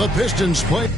The Pistons play.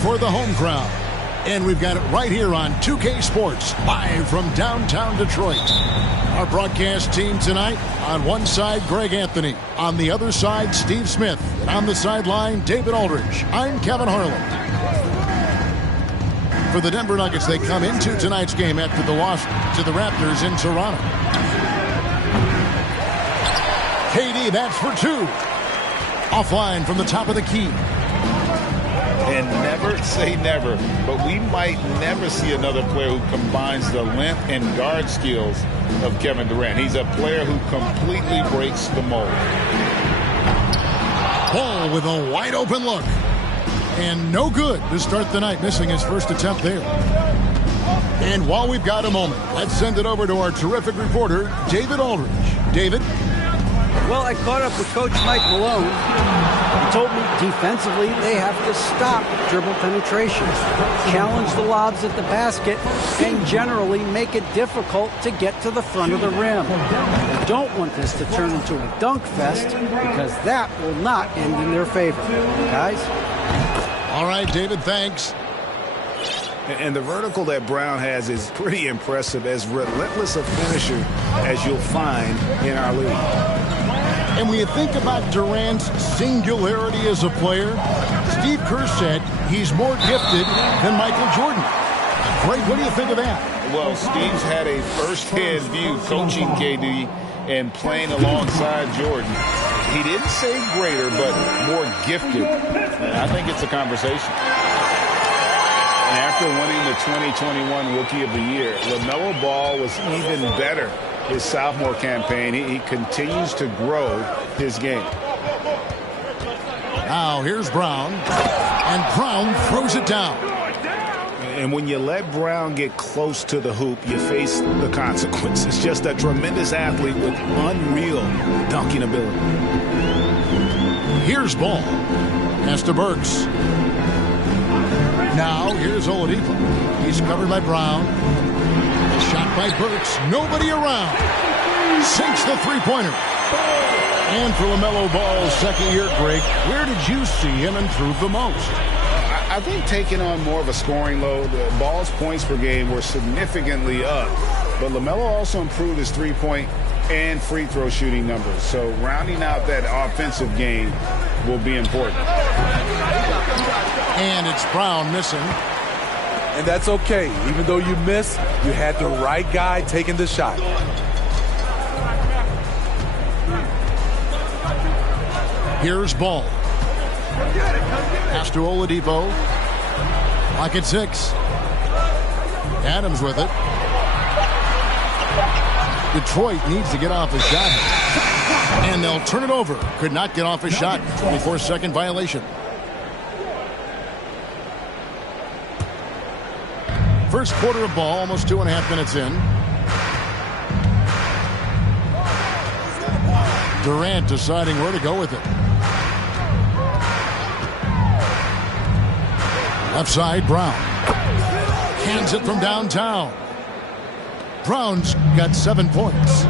For the home crowd. And we've got it right here on 2K Sports, live from downtown Detroit. Our broadcast team tonight, on one side, Greg Anthony. On the other side, Steve Smith. And on the sideline, David Aldridge. I'm Kevin Harlan. For the Denver Nuggets, they come into tonight's game after the loss to the Raptors in Toronto. KD, that's for two. Offline from the top of the key. And never say never, but we might never see another player who combines the length and guard skills of Kevin Durant. He's a player who completely breaks the mold. Ball with a wide open look. And no good to start the night, missing his first attempt there. And while we've got a moment, let's send it over to our terrific reporter, David Aldridge. David? Well, I caught up with Coach Mike Malone. He told me defensively they have to stop dribble penetration, challenge the lobs at the basket, and generally make it difficult to get to the front of the rim. They don't want this to turn into a dunk fest because that will not end in their favor. Guys? All right, David, thanks. And the vertical that Brown has is pretty impressive, as relentless a finisher as you'll find in our league. And when you think about Durant's singularity as a player, Steve Kerr said he's more gifted than Michael Jordan. Greg, what do you think of that? Well, Steve's had a first-hand view coaching KD and playing alongside Jordan. He didn't say greater, but more gifted. And I think it's a conversation. And after winning the 2021 Rookie of the Year, LaMelo Ball was even better his sophomore campaign. He continues to grow his game. Now here's Brown, and Brown throws it down. And when you let Brown get close to the hoop, you face the consequences. Just a tremendous athlete with unreal dunking ability. Here's Ball. Pass to Burks. Now here's Oladipo. He's covered by Brown. Shot by Burks. Nobody around. Sinks the three-pointer. And for LaMelo Ball's second year, Greg, where did you see him improve the most? I think taking on more of a scoring load. Ball's points per game were significantly up. But LaMelo also improved his three-point and free throw shooting numbers. So rounding out that offensive game will be important. And it's Brown missing. and that's okay. Even though you missed, you had the right guy taking the shot. Here's Ball. Pass to Oladipo. Lock at 6. Adams with it. Detroit needs to get off a shot. And they'll turn it over. Could not get off a shot. 24-second violation. First quarter of ball, almost 2.5 minutes in. Durant deciding where to go with it. Left side, Brown. Hands it from downtown. Brown's got 7 points.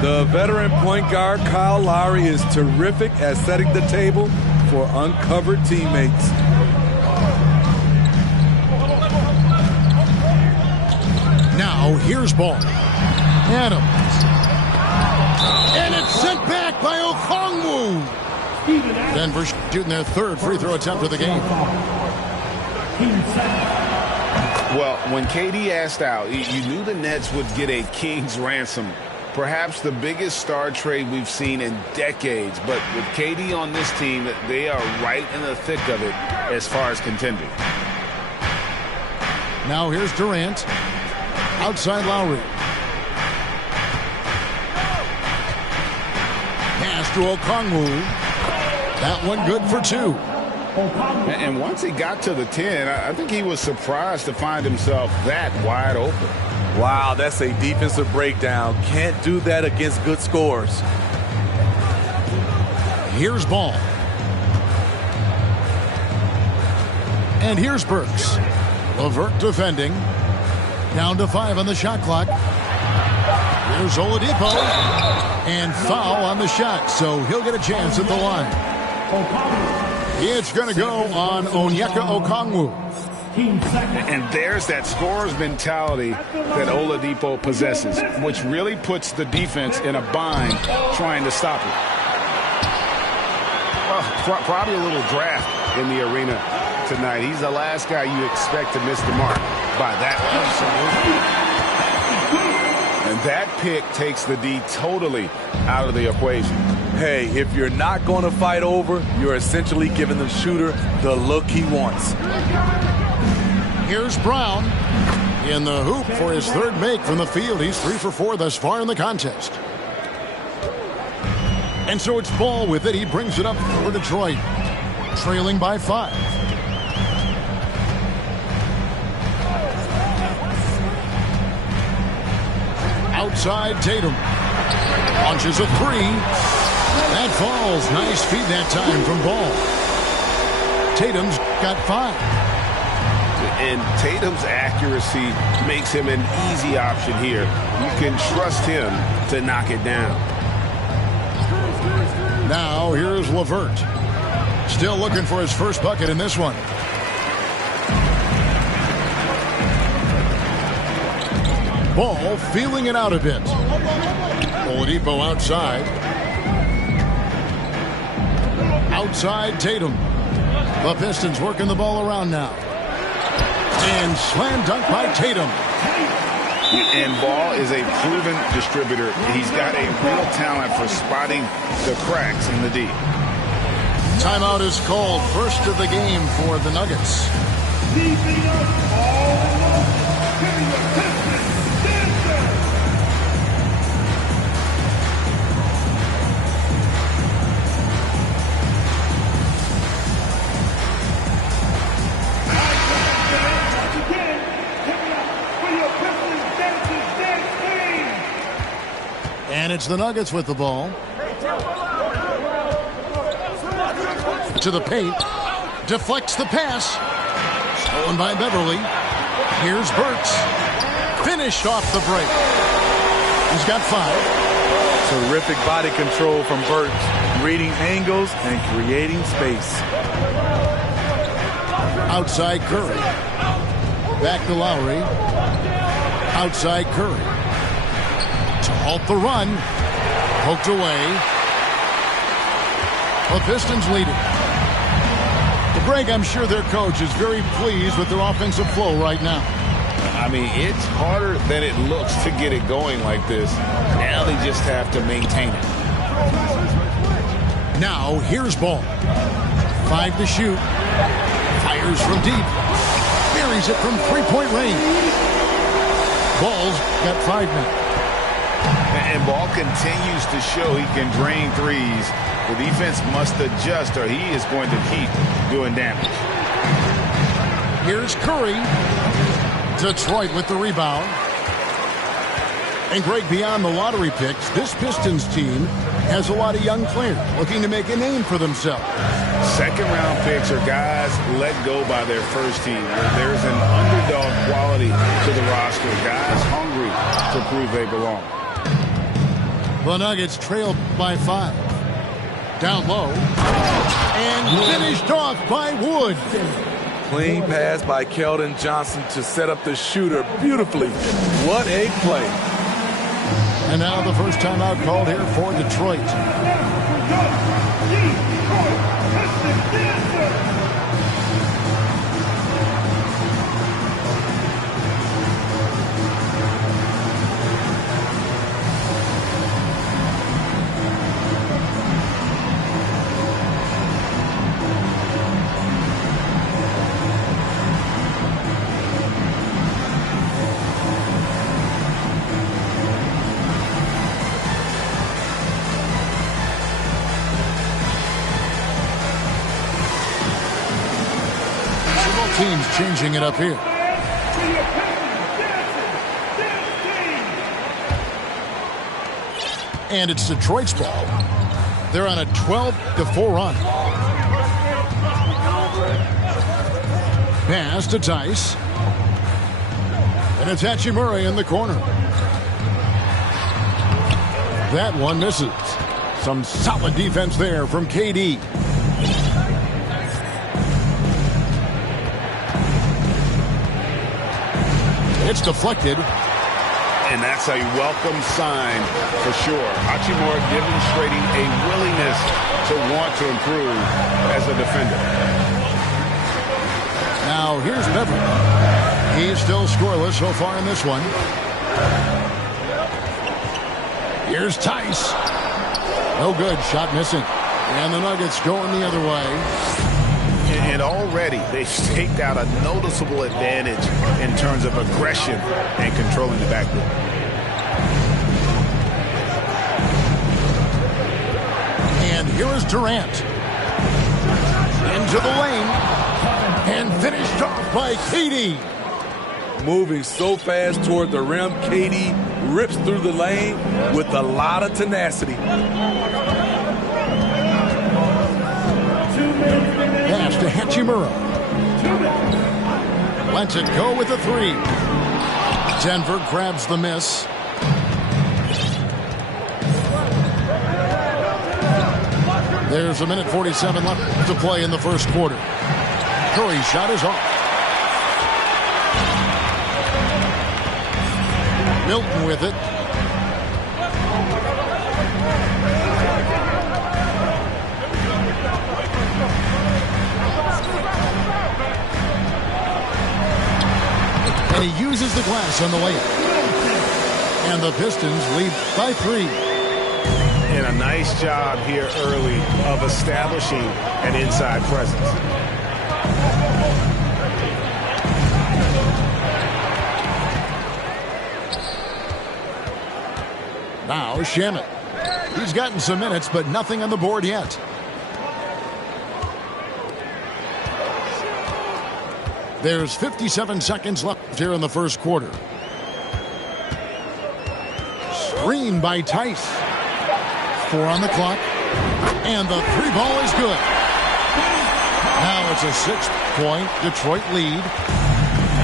The veteran point guard, Kyle Lowry, is terrific at setting the table for uncovered teammates. Now, here's Ball. Adams. And it's sent back by Okongwu. Denver shooting their 3rd free throw attempt of the game. Well, when KD asked out, you knew the Nets would get a king's ransom. Perhaps the biggest star trade we've seen in decades. But with KD on this team, they are right in the thick of it as far as contending. Now here's Durant. Outside Lowry. Pass to Okongwu. That one good for 2. And once he got to the 10, I think he was surprised to find himself that wide open. Wow, that's a defensive breakdown. Can't do that against good scores. Here's Ball. And here's Burks. LeVert defending. Down to 5 on the shot clock. Here's Oladipo. And foul on the shot, so he'll get a chance at the line. It's going to go on Onyeka Okongwu. And there's that scorer's mentality that Oladipo possesses, which really puts the defense in a bind trying to stop it. Well, probably a little draft in the arena tonight. He's the last guy you expect to miss the mark by that much. And that pick takes the D totally out of the equation. Hey, if you're not going to fight over, you're essentially giving the shooter the look he wants. Here's Brown in the hoop for his 3rd make from the field. He's 3 for 4 thus far in the contest. And so it's Ball with it. He brings it up for Detroit, trailing by 5. Outside Tatum. Launches a 3. That falls. Nice feed that time from Ball. Tatum's got 5. And Tatum's accuracy makes him an easy option here. You can trust him to knock it down. Now here's LeVert. Still looking for his first bucket in this one. Ball feeling it out a bit. Oladipo outside. Outside Tatum. The Pistons working the ball around now. And slam dunk by Tatum. And Ball is a proven distributor. He's got a real talent for spotting the cracks in the D. Timeout is called. First of the game for the Nuggets. And it's the Nuggets with the ball. To the paint. Deflects the pass. Stolen by Beverly. Here's Burks. Finished off the break. He's got 5. Terrific body control from Burks. Reading angles and creating space. Outside Curry. Back to Lowry. Outside Curry. To halt the run. Poked away. The Pistons lead it. Greg, I'm sure their coach is very pleased with their offensive flow right now. I mean, it's harder than it looks to get it going like this. Now they just have to maintain it. Now, here's ball. 5 to shoot. Fires from deep. Buries it from three-point range. Ball's got 5 now. And Ball continues to show he can drain threes. The defense must adjust or he is going to keep doing damage. Here's Curry. Detroit with the rebound. And Greg, beyond the lottery picks, this Pistons team has a lot of young players looking to make a name for themselves. Second-round picks are guys let go by their first team. There's an underdog quality to the roster. Guys hungry to prove they belong. The Nuggets trailed by 5. Down low. And finished off by Wood. Clean pass by Keldon Johnson to set up the shooter beautifully. What a play. And now the first timeout called here for Detroit. Teams changing it up here. And it's Detroit's ball. They're on a 12-4 run. Pass to Tice. And it's Hachimura in the corner. That one misses. Some solid defense there from KD. It's deflected. And that's a welcome sign for sure. Hachimura demonstrating a willingness to want to improve as a defender. Now here's Beverly. He's still scoreless so far in this one. Here's Tice. No good. Shot missing. And the Nuggets going the other way. And already they've staked out a noticeable advantage in terms of aggression and controlling the backcourt. And here is Durant. Into the lane. And finished off by KD. Moving so fast toward the rim, KD rips through the lane with a lot of tenacity. Pass to Hachimura. Lets it go with a 3. Denver grabs the miss. There's 1:47 left to play in the first quarter. Curry's shot is off. Milton with it. And he uses the glass on the layup. And the Pistons lead by 3. And a nice job here early of establishing an inside presence. Now Shannon. He's gotten some minutes, but nothing on the board yet. There's 57 seconds left here in the first quarter. Screen by Tice. 4 on the clock. And the 3 ball is good. Now it's a 6-point Detroit lead.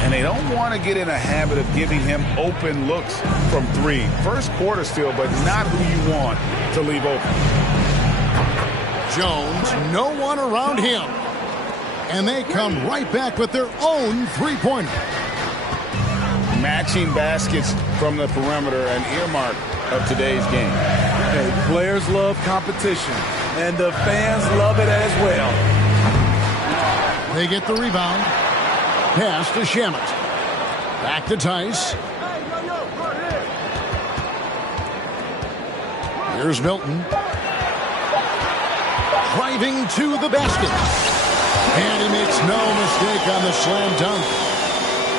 And they don't want to get in a habit of giving him open looks from 3. First quarter still, but not who you want to leave open. Jones, no one around him. And they come right back with their own 3-pointer. Matching baskets from the perimeter, an earmark of today's game. Hey, players love competition, and the fans love it as well. They get the rebound. Pass to Shamet. Back to Tice. Here's Milton. Driving to the basket. And he makes no mistake on the slam dunk.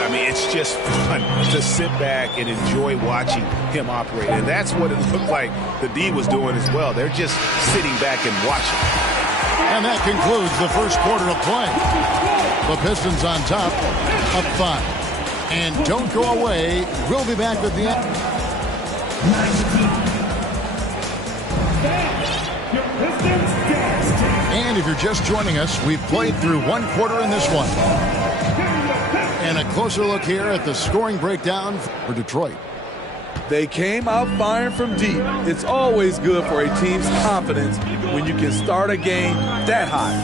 I mean, it's just fun to sit back and enjoy watching him operate. And that's what it looked like the D was doing as well. They're just sitting back and watching. And that concludes the first quarter of play. The Pistons on top, up 5. And don't go away. We'll be back with the end. And if you're just joining us, we've played through one quarter in this one. And a closer look here at the scoring breakdown for Detroit. They came out firing from deep. It's always good for a team's confidence when you can start a game that high.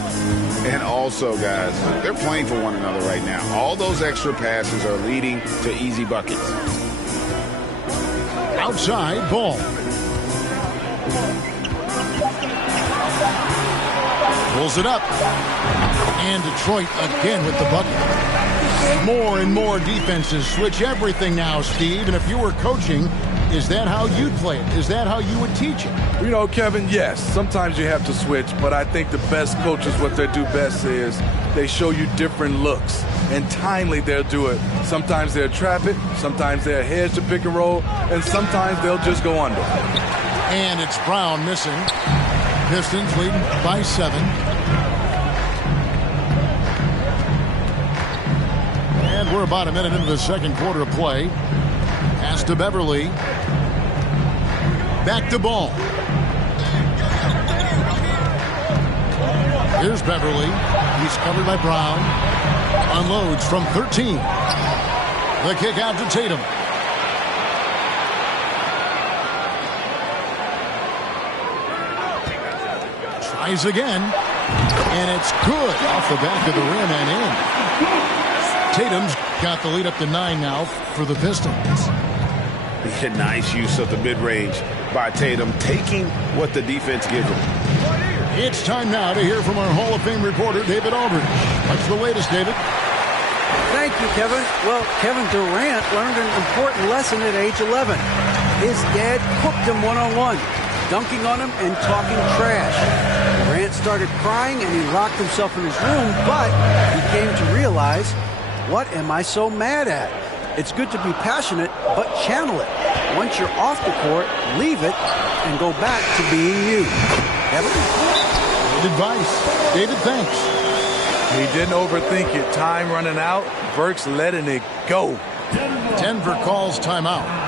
And also, guys, they're playing for one another right now. All those extra passes are leading to easy buckets. Outside ball. Pulls it up. And Detroit again with the bucket. More and more defenses switch everything now, Steve. And if you were coaching, is that how you'd play it? Is that how you would teach it? You know, Kevin, yes. Sometimes you have to switch, but I think the best coaches, what they do best is they show you different looks. And timely, they'll do it. Sometimes they'll trap it. Sometimes they'll hedge the pick and roll. And sometimes they'll just go under. And it's Brown missing. Pistons leading by 7. And we're about a minute into the second quarter of play. Pass to Beverly. Back to Ball. Here's Beverly. He's covered by Brown. Unloads from 13. The kick out to Tatum. Tries again. And it's good off the back of the rim and in. Tatum's got the lead up to 9 now for the Pistons. A nice use of the mid-range by Tatum, taking what the defense gives him. It's time now to hear from our Hall of Fame reporter, David Aldridge. What's the latest, David? Thank you, Kevin. Well, Kevin Durant learned an important lesson at age 11. His dad cooked him one-on-one, dunking on him and talking trash. Durant started crying and he locked himself in his room, but he came to realize, what am I so mad at? It's good to be passionate, but channel it. Once you're off the court, leave it and go back to being you. Kevin? Good advice. David, thanks. He didn't overthink it. Time running out. Burks letting it go. Denver calls timeout.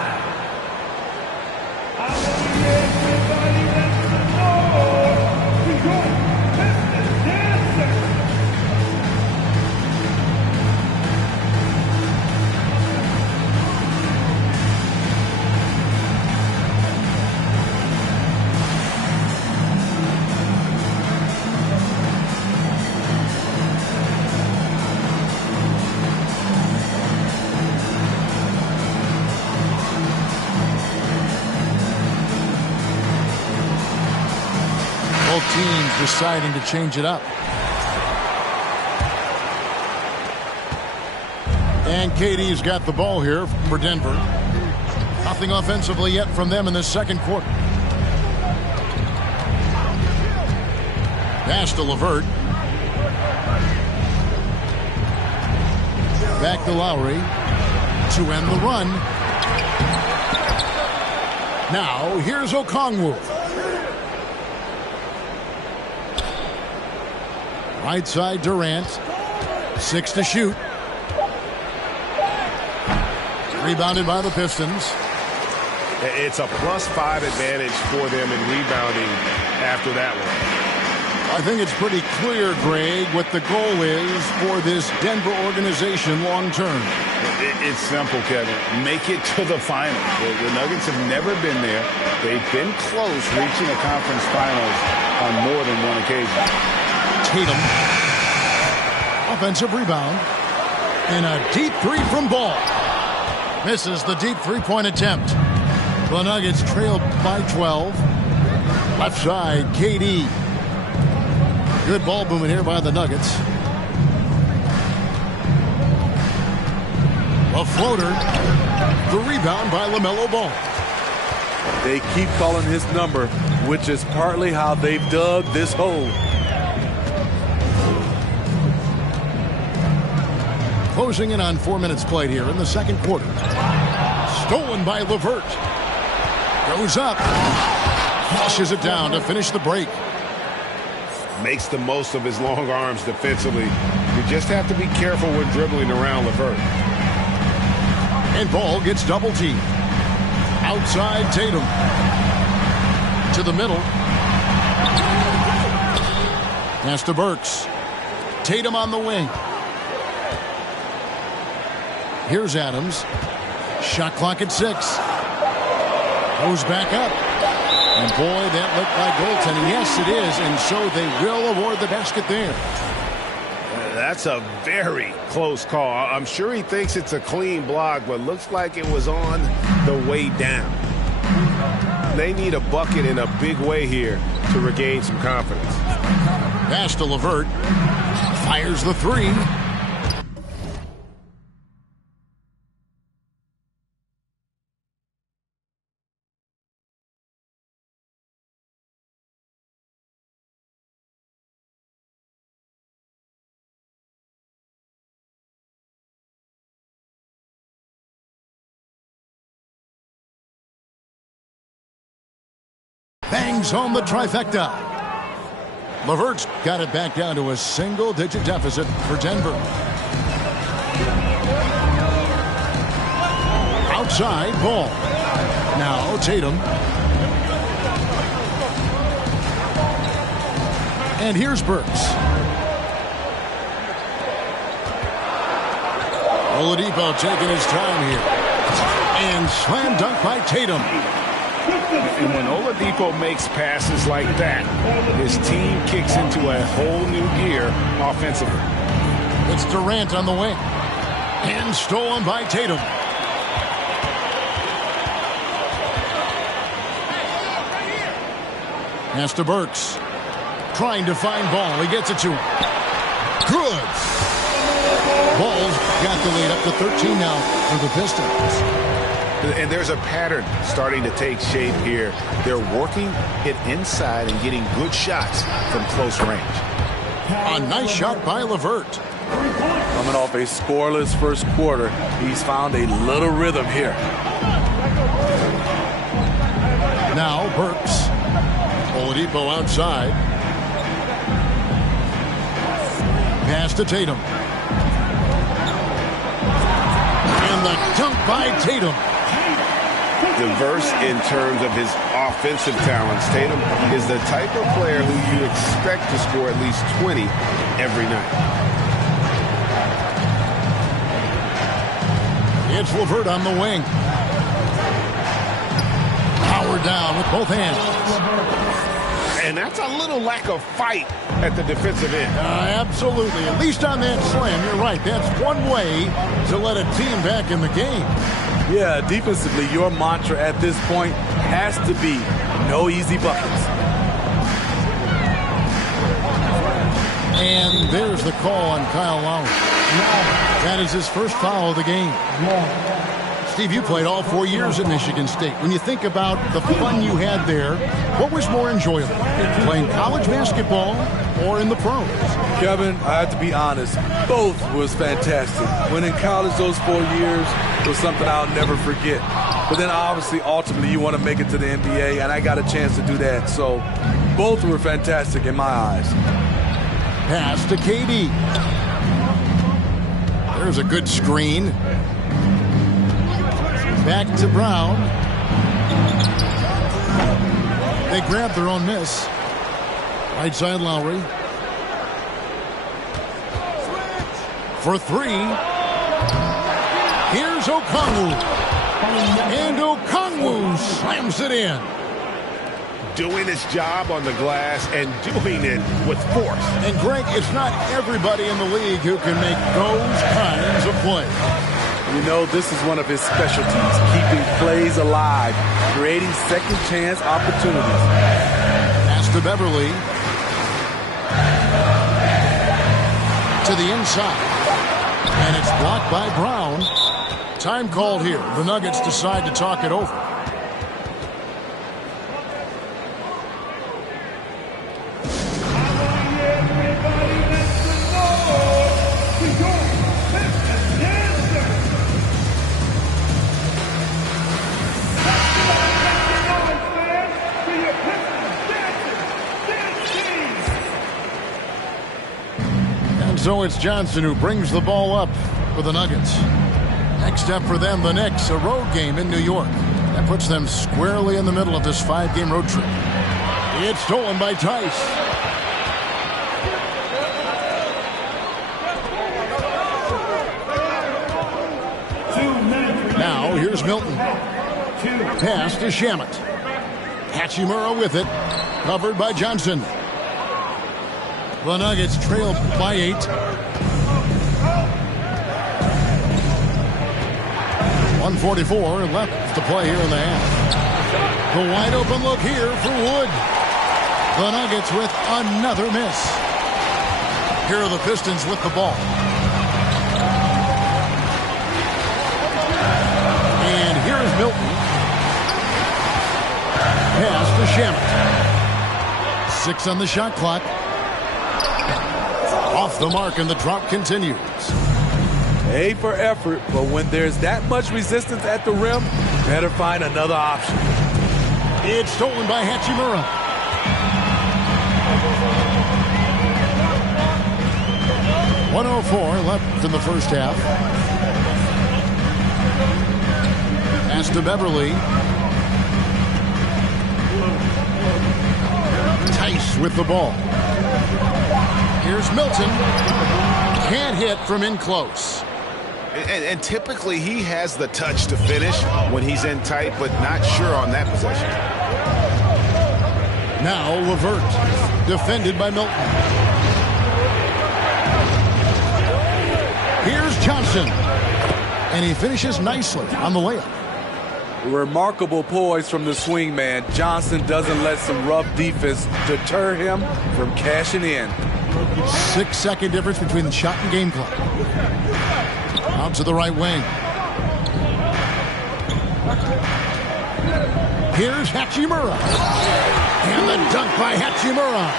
Both teams deciding to change it up. And KD's got the ball here for Denver. Nothing offensively yet from them in the second quarter. Pass to LeVert. Back to Lowry to end the run. Now here's Okongwu. Right side Durant. 6 to shoot. Rebounded by the Pistons. It's a +5 advantage for them in rebounding after that one. I think it's pretty clear, Greg, what the goal is for this Denver organization long term. It's simple, Kevin. Make it to the finals. The Nuggets have never been there. They've been close reaching a conference finals on more than one occasion. Tatum. Offensive rebound. And a deep three from Ball. Misses the deep three-point attempt. The Nuggets trailed by 12. Left side, KD. Good ball movement here by the Nuggets. A floater. The rebound by LaMelo Ball. They keep calling his number, which is partly how they've dug this hole. Closing in on 4 minutes played here in the second quarter. Stolen by LeVert. Goes up. Flushes it down to finish the break. Makes the most of his long arms defensively. You just have to be careful when dribbling around LeVert. And Ball gets double teamed. Outside Tatum. To the middle. Pass to Burks. Tatum on the wing. Here's Adams. Shot clock at 6. Goes back up. And boy, that looked like goaltending. Yes, it is. And so they will award the basket there. That's a very close call. I'm sure he thinks it's a clean block, but looks like it was on the way down. They need a bucket in a big way here to regain some confidence. Pass to LeVert. Fires the 3. Bangs home the trifecta. LeVert's got it back down to a single-digit deficit for Denver. Outside Ball. Now Tatum. And here's Burks. Oladipo taking his time here. And slam dunk by Tatum. And when Oladipo makes passes like that, his team kicks into a whole new gear offensively. It's Durant on the wing. And stolen by Tatum. Pass to Burks. Trying to find Ball. He gets it to him. Good. Ball's got the lead up to 13 now for the Pistons. And there's a pattern starting to take shape here. They're working it inside and getting good shots from close range. A nice shot by LeVert. Coming off a scoreless first quarter, he's found a little rhythm here. Now Burks. Oladipo outside. Pass to Tatum. And the dunk by Tatum. Diverse in terms of his offensive talents. Tatum is the type of player who you expect to score at least 20 every night. It's LeVert on the wing. Power down with both hands. And that's a little lack of fight at the defensive end. Absolutely. At least on that slam, you're right. That's one way to let a team back in the game. Yeah, defensively, your mantra at this point has to be no easy buckets. And there's the call on Kyle Lowry. That is his first foul of the game. Steve, you played all 4 years at Michigan State. When you think about the fun you had there, what was more enjoyable, playing college basketball or in the pros? Kevin, I have to be honest, both was fantastic. When in college those 4 years was something I'll never forget. But then obviously, ultimately, you want to make it to the NBA, and I got a chance to do that. So both were fantastic in my eyes. Pass to KD. There's a good screen. Back to Brown. They grab their own miss. Right side Lowry. For 3. Here's Okongwu. And Okongwu slams it in. Doing his job on the glass and doing it with force. And Greg, it's not everybody in the league who can make those kinds of plays. You know, this is one of his specialties, keeping plays alive, creating second chance opportunities. Pass to Beverly. To the inside. And it's blocked by Brown. Time called here. The Nuggets decide to talk it over. So it's Johnson who brings the ball up for the Nuggets. Next up for them, the Knicks, a road game in New York. That puts them squarely in the middle of this 5-game road trip. It's stolen by Tice. Now here's Milton. Pass to Shamet. Hachimura with it. Covered by Johnson. The Nuggets trail by 8. 1:44 left to play here in the half. The wide open look here for Wood. The Nuggets with another miss. Here are the Pistons with the ball. And here's Milton. Pass to Shamet. 6 on the shot clock. Off the mark, and the drought continues. A for effort, but when there's that much resistance at the rim, better find another option. It's stolen by Hachimura. .104 left in the first half. Pass to Beverly. Tice with the ball. Here's Milton. Can't hit from in close. And typically he has the touch to finish when he's in tight, but not sure on that possession. Now Levert, defended by Milton. Here's Johnson. And he finishes nicely on the layup. Remarkable poise from the swing man. Johnson doesn't let some rough defense deter him from cashing in. 6-second difference between the shot and game clock. Out to the right wing. Here's Hachimura. And the dunk by Hachimura.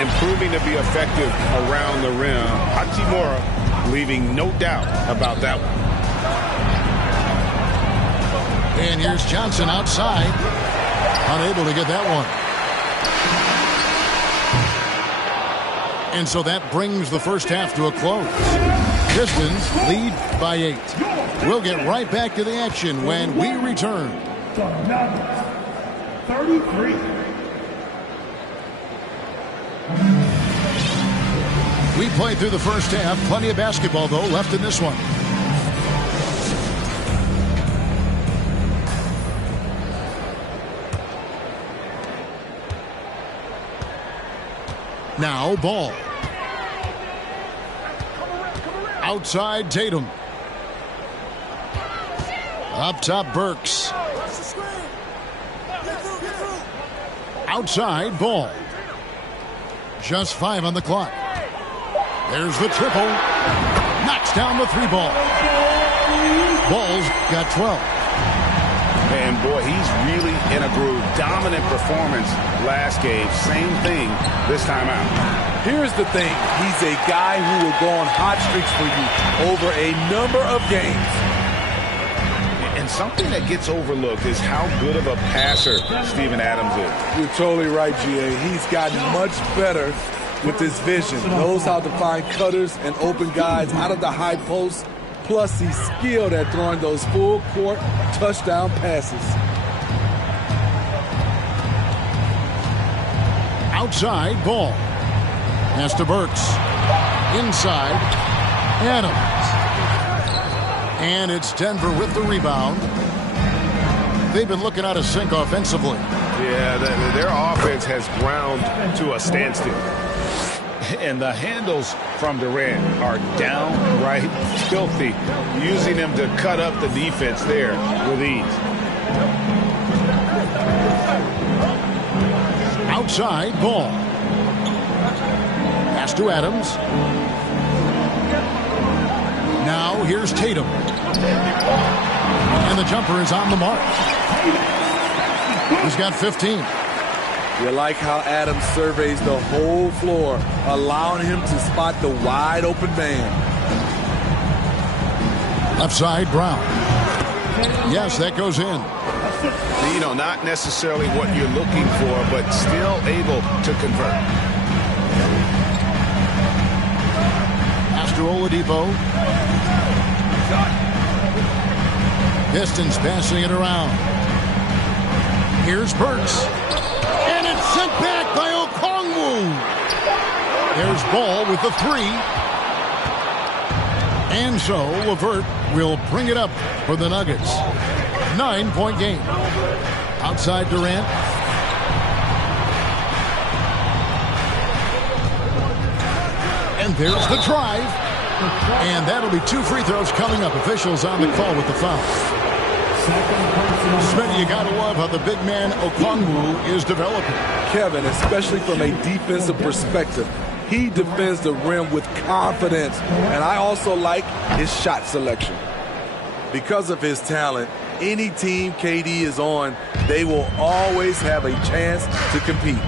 Improving to be effective around the rim. Hachimura leaving no doubt about that one. And here's Johnson outside. Unable to get that one. And so that brings the first half to a close. Pistons lead by 8. We'll get right back to the action when we return. 33. We played through the first half. Plenty of basketball, though, left in this one. Now Ball. Outside Tatum. Up top Burks. Outside Ball. Just 5 on the clock. There's the triple. Knocks down the 3-ball. Ball's got 12. And boy, he's really in a groove. Dominant performance last game. Same thing this time out. Here's the thing. He's a guy who will go on hot streaks for you over a number of games. And something that gets overlooked is how good of a passer Steven Adams is. You're totally right, G.A. He's gotten much better with his vision. Knows how to find cutters and open guys out of the high post. Plus, he's skilled at throwing those full-court touchdown passes. Outside Ball. Pass to Burks. Inside Adams. And it's Denver with the rebound. They've been looking out of sync offensively. Yeah, their offense has ground to a standstill. And the handles from Durant are downright filthy, using them to cut up the defense there with ease. Outside Ball. Pass to Adams. Now here's Tatum. And the jumper is on the mark. He's got 15. You like how Adams surveys the whole floor, allowing him to spot the wide open man. Left side, Brown. Yes, that goes in. You know, not necessarily what you're looking for, but still able to convert. Pass to Oladipo. Pistons passing it around. Here's Burks. And it's sent back by Okongwu. There's Ball with the three. And so LeVert will bring it up for the Nuggets. 9-point game. Outside Durant. And there's the drive. And that'll be 2 free throws coming up. Officials on the call with the foul. Smitty, you got to love how the big man Okongwu is developing. Kevin, especially from a defensive perspective, he defends the rim with confidence. And I also like his shot selection. Because of his talent, any team KD is on, they will always have a chance to compete.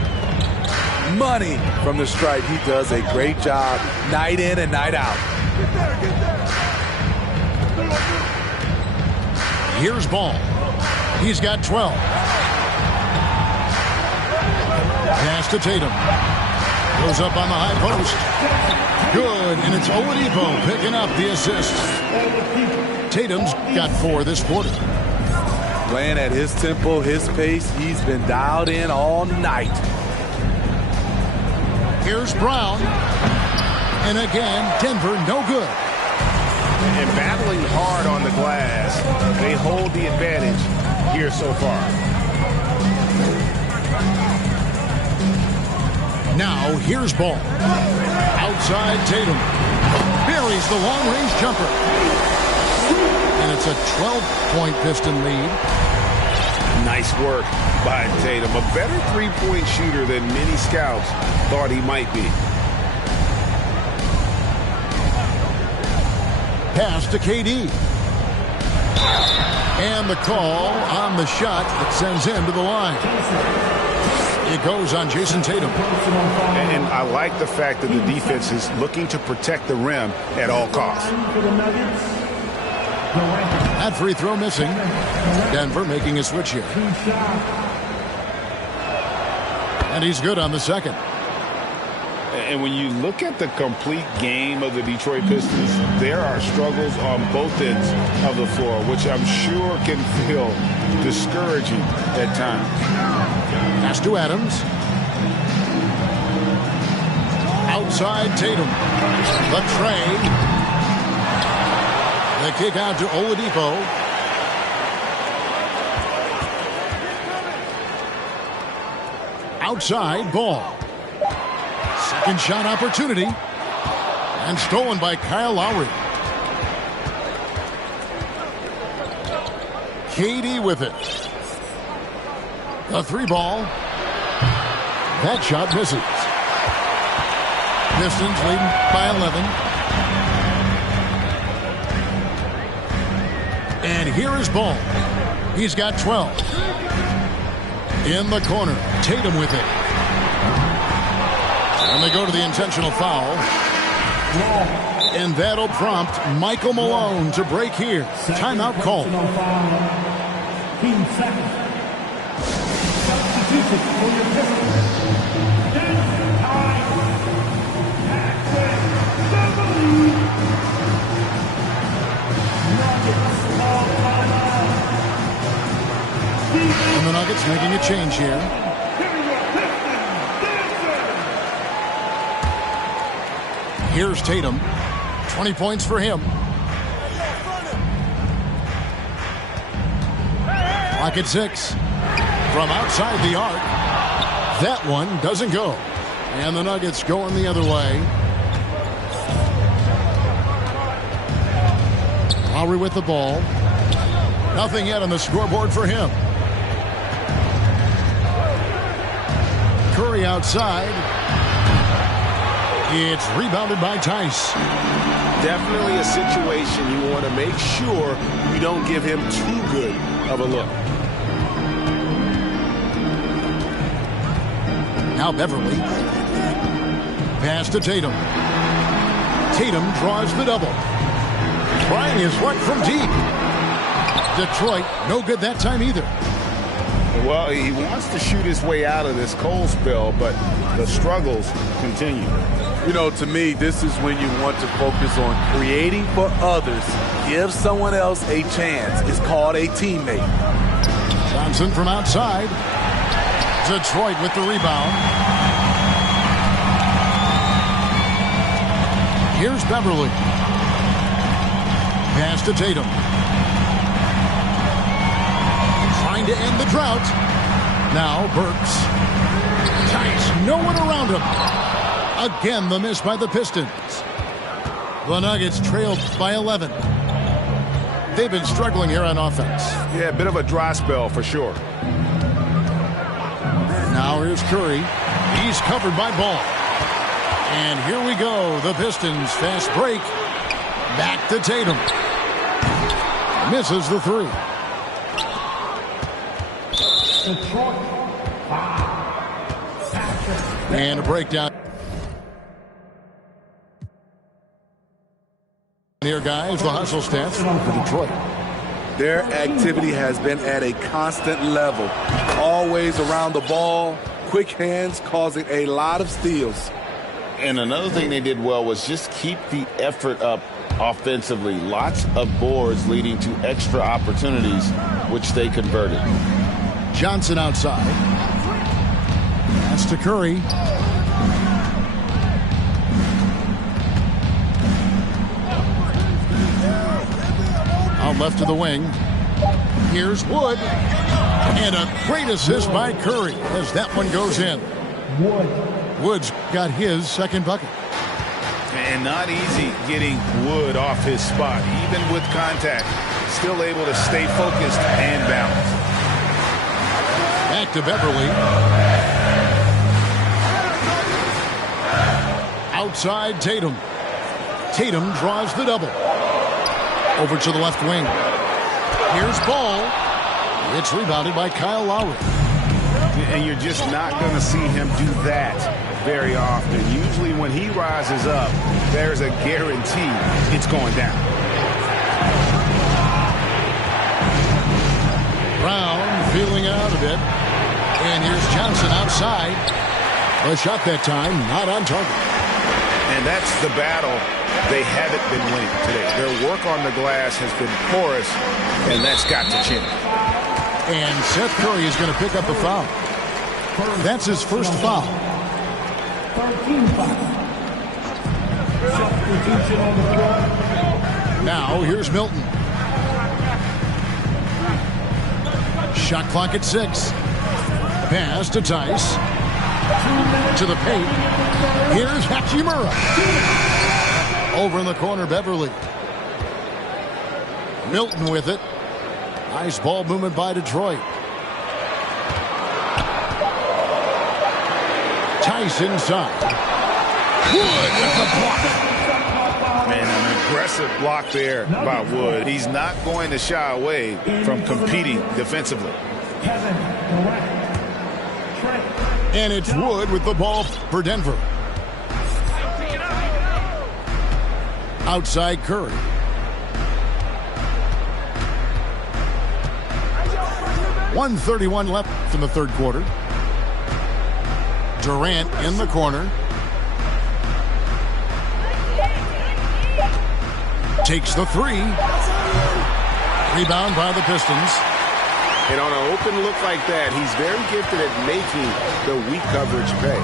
Money from the stripe. He does a great job night in and night out. Here's Ball. He's got 12. Pass to Tatum. Goes up on the high post. Good, and it's Oladipo picking up the assist. Tatum's got 4 this quarter. Playing at his tempo, his pace, he's been dialed in all night. Here's Brown. And again, Denver no good. And battling hard on the glass, they hold the advantage here so far. Now here's Ball. Outside Tatum. Buries the long-range jumper. And it's a 12-point Piston lead. Nice work by Tatum. A better three-point shooter than many scouts thought he might be. Pass to KD. And the call on the shot that sends him to the line. It goes on Jason Tatum. And I like the fact that the defense is looking to protect the rim at all costs. That free throw missing. Denver making a switch here. And he's good on the second. And when you look at the complete game of the Detroit Pistons, there are struggles on both ends of the floor, which I'm sure can feel discouraging at times. Pass to Adams. Outside Tatum. The tray. The kick out to Oladipo. Outside Ball. Second shot opportunity. And stolen by Kyle Lowry. KD with it. The 3 ball. That shot misses. Pistons leading by 11. And here is Ball. He's got 12. In the corner. Tatum with it. And they go to the intentional foul. And that'll prompt Michael Malone to break here. Timeout call. 15 seconds. Substitution for your Pistons. And the Nuggets making a change here. Here's Tatum. 20 points for him. Clock at 6. From outside the arc. That one doesn't go. And the Nuggets going the other way. Lowry with the ball. Nothing yet on the scoreboard for him. Curry outside. It's rebounded by Tice. definitely a situation you want to make sure you don't give him too good of a look. Now Beverly. Pass to Tatum. Tatum draws the double. Trying his luck from deep. Detroit, no good that time either. Well, he wants to shoot his way out of this cold spell, but the struggles continue. You know, to me, this is when you want to focus on creating for others. Give someone else a chance. It's called a teammate. Johnson from outside. Detroit with the rebound. Here's Beverly. Pass to Tatum. Trying to end the drought. Now Burks. Tice, no one around him. Again, the miss by the Pistons. The Nuggets trailed by 11. They've been struggling here on offense. Yeah, a bit of a dry spell for sure. Now here's Curry. He's covered by Ball. And here we go. The Pistons fast break. Back to Tatum. Misses the three. And a breakdown. Here, guys, the hustle stats for Detroit. Their activity has been at a constant level. Always around the ball. Quick hands causing a lot of steals. And another thing they did well was just keep the effort up offensively. Lots of boards leading to extra opportunities, which they converted. Johnson outside. Pass to Curry. Out left to the wing. Here's Wood. And a great assist by Curry as that one goes in. Wood's got his second bucket. And not easy getting Wood off his spot. Even with contact, still able to stay focused and balanced. Back to Beverly. Outside Tatum. Tatum draws the double. Over to the left wing. Here's Ball. It's rebounded by Kyle Lowry. And you're just not going to see him do that very often. Usually when he rises up, there's a guarantee it's going down. Brown feeling it out a bit. And here's Johnson outside. A shot that time, not on target. And that's the battle they haven't been winning today. Their work on the glass has been porous, and that's got to change. And Seth Curry is going to pick up a foul. That's his first foul. 13 foul. Substitution on the floor. Now here's Milton. Shot clock at 6. Pass to Tice. To the paint. Here's Hachimura. Over in the corner, Beverly. Milton with it. Nice ball movement by Detroit. Tice inside. Wood with the block. Man, an aggressive block there by Wood. He's not going to shy away from competing defensively. Kevin Durant. And it's Wood with the ball for Denver. Outside Curry. .131 left in the third quarter. Durant in the corner. Takes the three. Rebound by the Pistons. And on an open look like that, he's very gifted at making the weak coverage pay.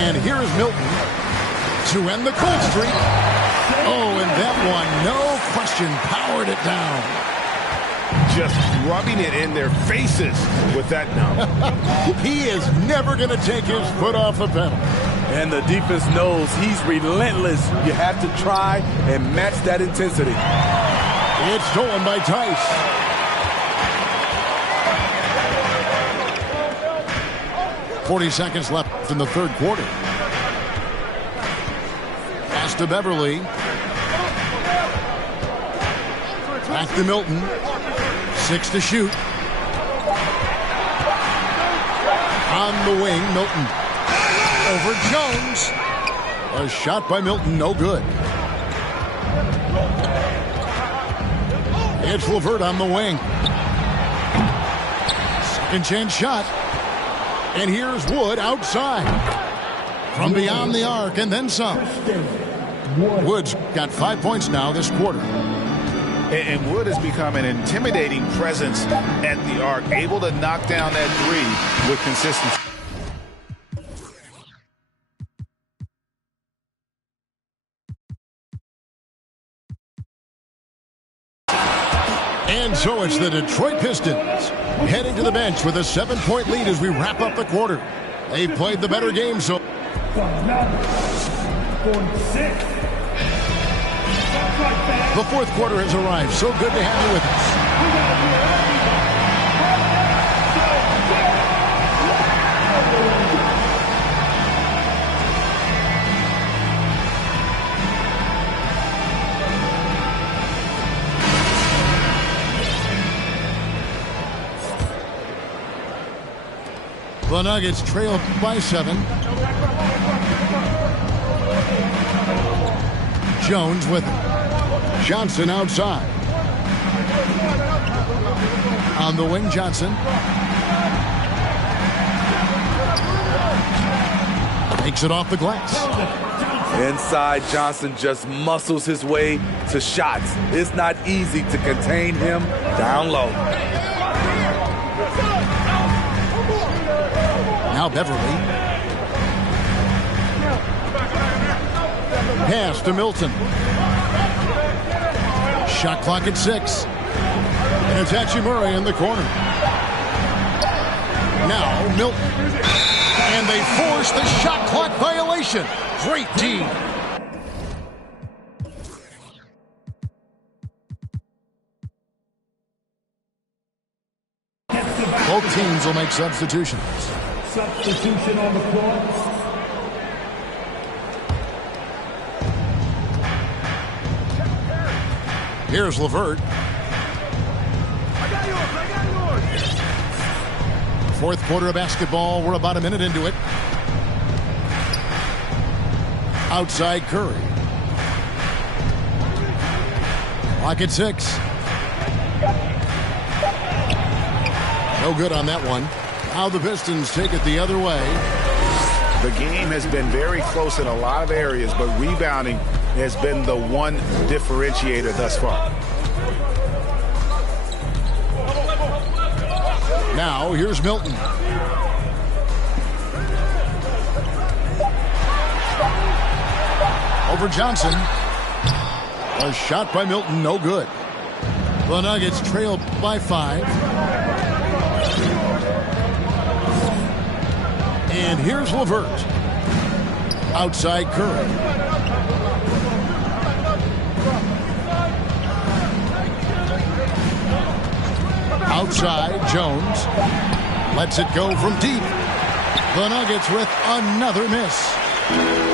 And here is Milton to end the cold streak. Oh, and that one, no question, powered it down. Just rubbing it in their faces with that no. He is never going to take his foot off the pedal. And the defense knows he's relentless. You have to try and match that intensity. It's stolen by Tice. .40 seconds left in the third quarter. to Beverly. Back to Milton. 6 to shoot. On the wing, Milton. Over Jones. A shot by Milton, no good. It's LeVert on the wing. Second chance shot. And here's Wood outside. From beyond the arc and then some. Wood's got 5 points now this quarter. And Wood has become an intimidating presence at the arc, able to knock down that three with consistency. And so it's the Detroit Pistons heading to the bench with a 7-point lead as we wrap up the quarter. They played the better game, so... 46. The fourth quarter has arrived. So good to have you with us. The Nuggets trail by 7. Jones with it. Johnson outside. On the wing, Johnson. Takes it off the glass. Inside, Johnson just muscles his way to shots. It's not easy to contain him down low. Now Beverly. Pass to Milton. Shot clock at 6. And it's Hachimura in the corner. Now Milton. And they force the shot clock violation. Great D. Both teams will make substitutions. Substitution on the floor. Here's LeVert. Fourth quarter of basketball. We're about a minute into it. Outside Curry. Clock at 6. No good on that one. Now the Pistons take it the other way. The game has been very close in a lot of areas, but rebounding has been the one differentiator thus far. Now here's Milton. Over Johnson. A shot by Milton, no good. The Nuggets trail by 5. And here's LeVert. Outside Curry. Outside Jones. Lets it go from deep. The Nuggets with another miss.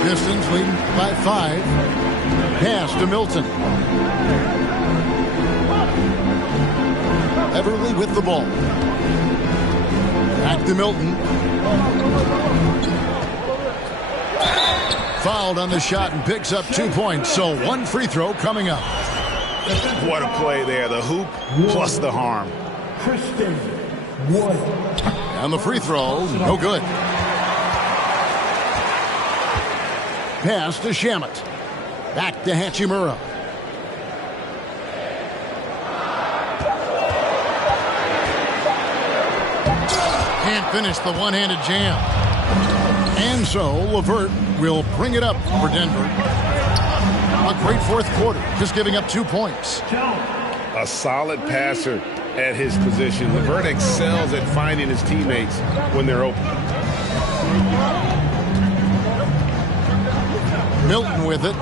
Pistons leading by 5. Pass to Milton. Everly with the ball. Back to Milton. Fouled on the shot and picks up 2 points. So one free throw coming up. What a play there. The hoop plus the harm. Christian Wood. And the free throw, no good. Pass to Shamet. Back to Hachimura. Can't finish the one-handed jam. And so LeVert will bring it up for Denver. A great fourth quarter, just giving up 2 points. A solid passer at his position. LeVert excels at finding his teammates when they're open. Milton with it.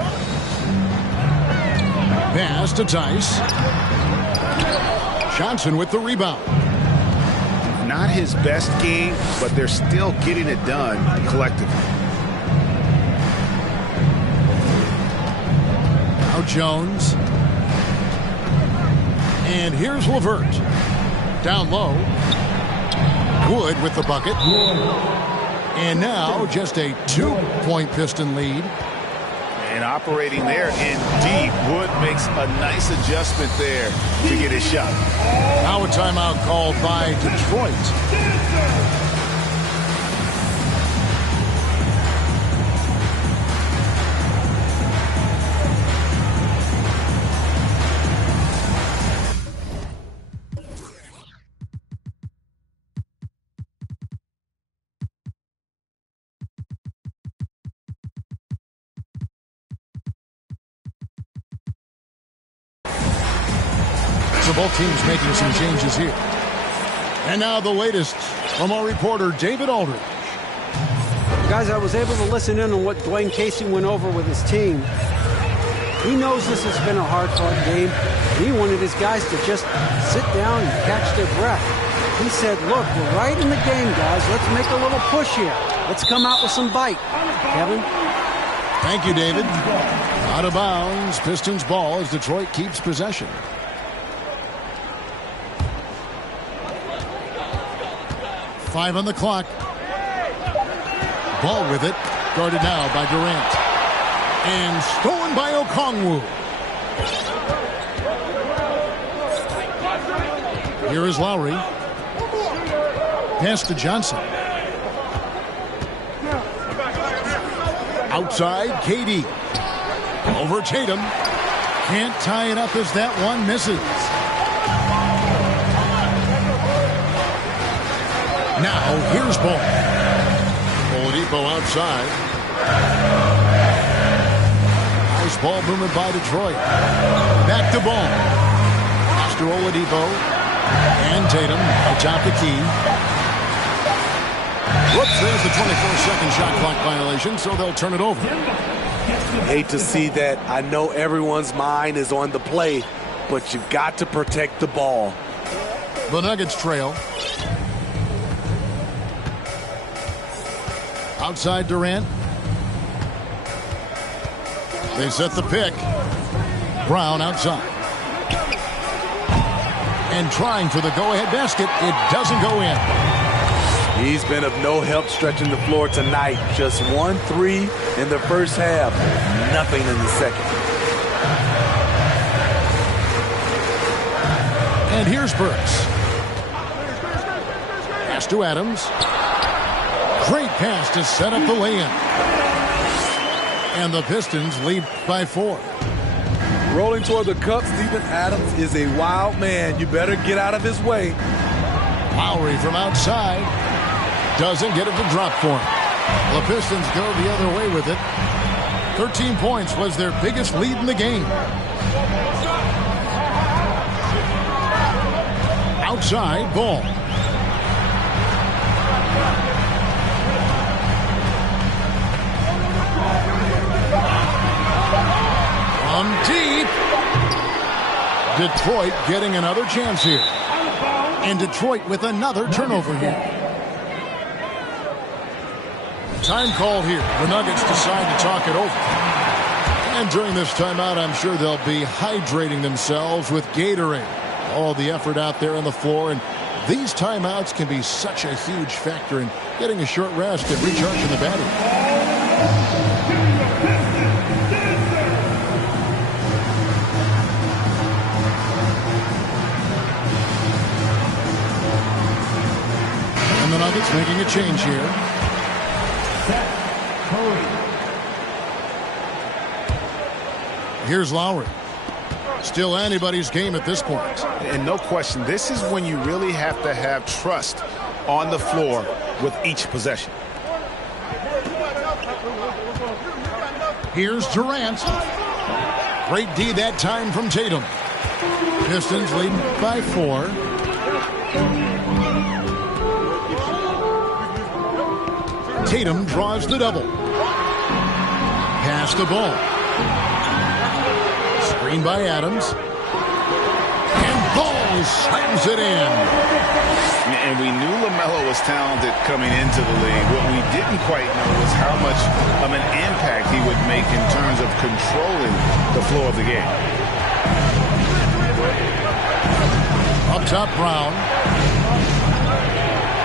Pass to Tice. Johnson with the rebound. Not his best game, but they're still getting it done collectively. Jones. And here's LeVert. Down low. Wood with the bucket. And now just a 2-point Piston lead. And operating there in deep. Wood makes a nice adjustment there to get his shot. Now a timeout called by Detroit. So both teams making some changes here. And now the latest from our reporter, David Aldridge. Guys, I was able to listen in on what Dwayne Casey went over with his team. He knows this has been a hard-fought game. He wanted his guys to just sit down and catch their breath. He said, look, we're right in the game, guys. Let's make a little push here. Let's come out with some bite. Kevin? Thank you, David. Out of bounds. Pistons ball as Detroit keeps possession. 5 on the clock. Ball with it. Guarded now by Durant. And stolen by Okongwu. Here is Lowry. Pass to Johnson. Outside, KD. Over Tatum. Can't tie it up as that one misses. Now, here's ball. Oladipo outside. Nice ball movement by Detroit. Back to ball. After Oladipo and Tatum atop the key. Whoops, there's the 24-second shot clock violation, so they'll turn it over. Hate to see that. I know everyone's mind is on the play, but you got to protect the ball. The Nuggets trail. Outside Durant. They set the pick. Brown outside. And trying for the go-ahead basket. It doesn't go in. He's been of no help stretching the floor tonight. Just 1-3 in the first half. Nothing in the second. And here's Burks. Pass to Adams. Great pass to set up the lay-in. And the Pistons lead by 4. Rolling toward the cup, Steven Adams is a wild man. You better get out of his way. Lowry from outside. Doesn't get it to drop for him. The Pistons go the other way with it. 13 points was their biggest lead in the game. Outside, ball. From deep. Detroit getting another chance here. And Detroit with another turnover here. Time called here. The Nuggets decide to talk it over. And during this timeout, I'm sure they'll be hydrating themselves with Gatorade. All the effort out there on the floor. And these timeouts can be such a huge factor in getting a short rest and recharging the battery. And the Nuggets making a change here. Here's Lowry. Still anybody's game at this point. And no question, this is when you really have to have trust on the floor with each possession. Here's Durant. Great D that time from Tatum. Pistons leading by 4. Tatum draws the double. Pass the ball. Screen by Adams. And ball slams it in. And we knew LaMelo was talented coming into the league. What we didn't quite know was how much of an impact he would make in terms of controlling the flow of the game. Up top, Brown.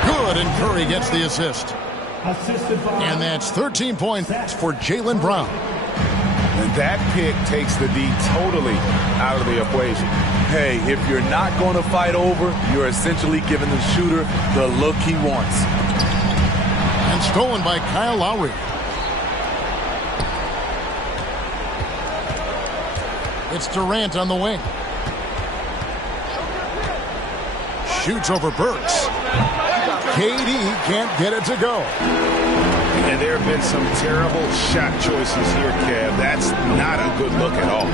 Good, and Curry gets the assist. And that's 13 points for Jaylen Brown. And that pick takes the D totally out of the equation. Hey, if you're not going to fight over, you're essentially giving the shooter the look he wants. And stolen by Kyle Lowry. It's Durant on the wing. Shoots over Burks. KD can't get it to go. And there have been some terrible shot choices here, Kev. That's not a good look at all.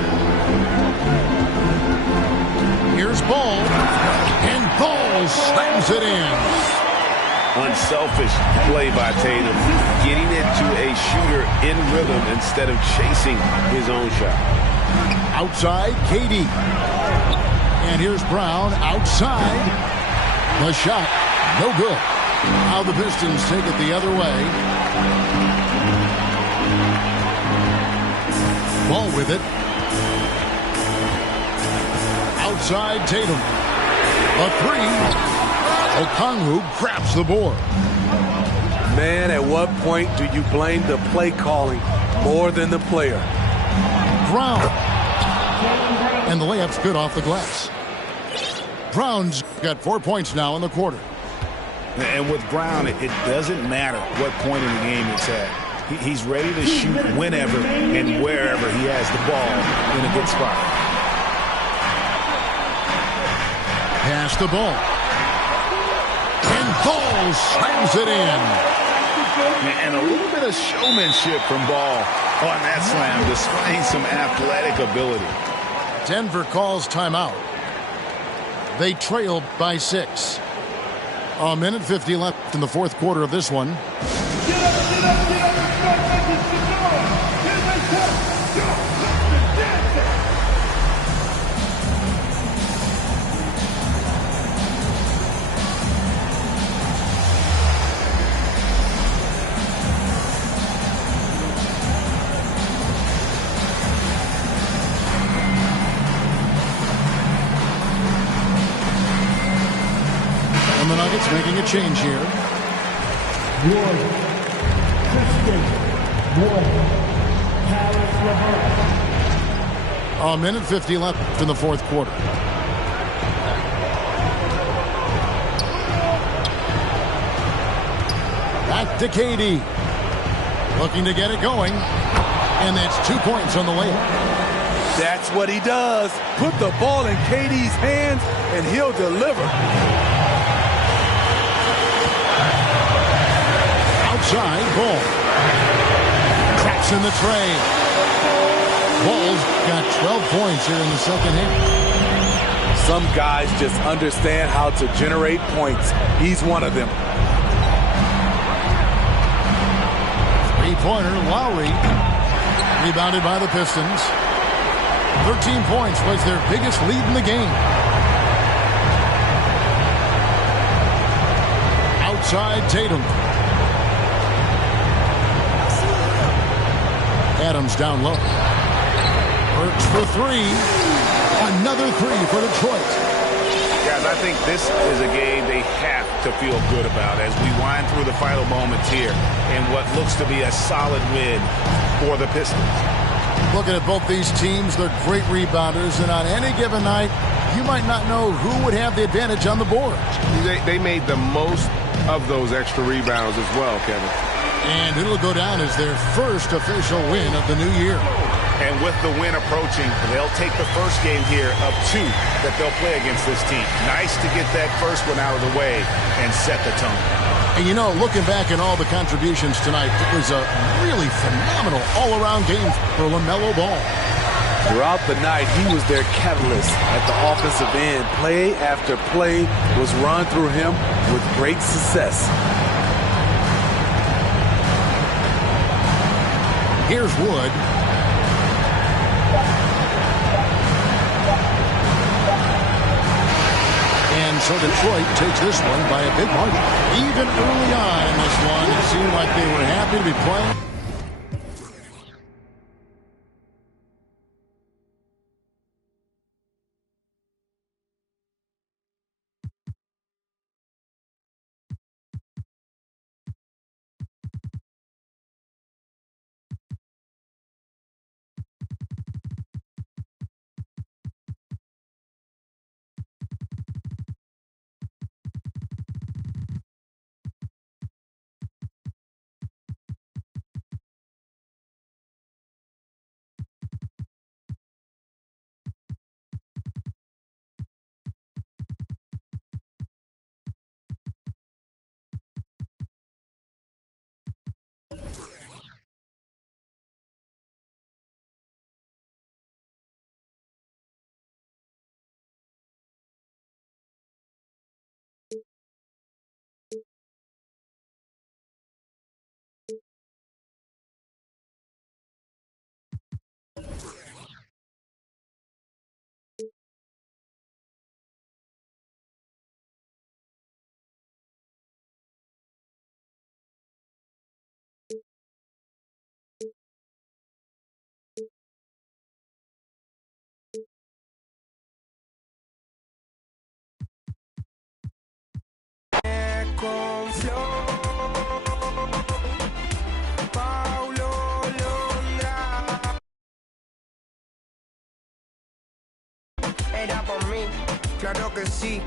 Here's Ball. And Ball slams it in. Unselfish play by Tatum. Getting it to a shooter in rhythm instead of chasing his own shot. Outside, KD. And here's Brown outside. The shot, no good. Now the Pistons take it the other way. Ball with it. Outside Tatum. A three. Okongwu grabs the board. Man, at what point do you blame the play calling more than the player? Brown. And the layup's good off the glass. Brown's got 4 points now in the quarter. And with Brown, it doesn't matter what point in the game it's at. He's ready to shoot whenever and wherever he has the ball in a good spot. Pass the ball. And Ball slams it in. And a little bit of showmanship from Ball on that slam, displaying some athletic ability. Denver calls timeout. They trail by 6. A minute 50 left in the fourth quarter of this one. And the Nuggets making a change here. A minute 50 left in the fourth quarter. Back to KD. Looking to get it going. And that's 2 points on the layup. That's what he does. Put the ball in KD's hands, and he'll deliver. Outside, Ball. Traps in the tray. Ball's got 12 points here in the second half. Some guys just understand how to generate points. He's one of them. Three-pointer, Lowry. Rebounded by the Pistons. 13 points was their biggest lead in the game. Outside, Tatum. Adams down low. Works for three. Another three for Detroit. Guys, I think this is a game they have to feel good about as we wind through the final moments here in what looks to be a solid win for the Pistons. Looking at both these teams, they're great rebounders, and on any given night, you might not know who would have the advantage on the board. They made the most of those extra rebounds as well, Kevin. And it'll go down as their first official win of the new year. And with the win approaching, they'll take the first game here of 2 that they'll play against this team. Nice to get that first one out of the way and set the tone. And you know, looking back at all the contributions tonight, it was a really phenomenal all-around game for LaMelo Ball. Throughout the night, he was their catalyst at the offensive end. Play after play was run through him with great success. Here's Wood. So Detroit takes this one by a big margin. Even early on in this one, it seemed like they were happy to be playing. Era por mí, claro que sí.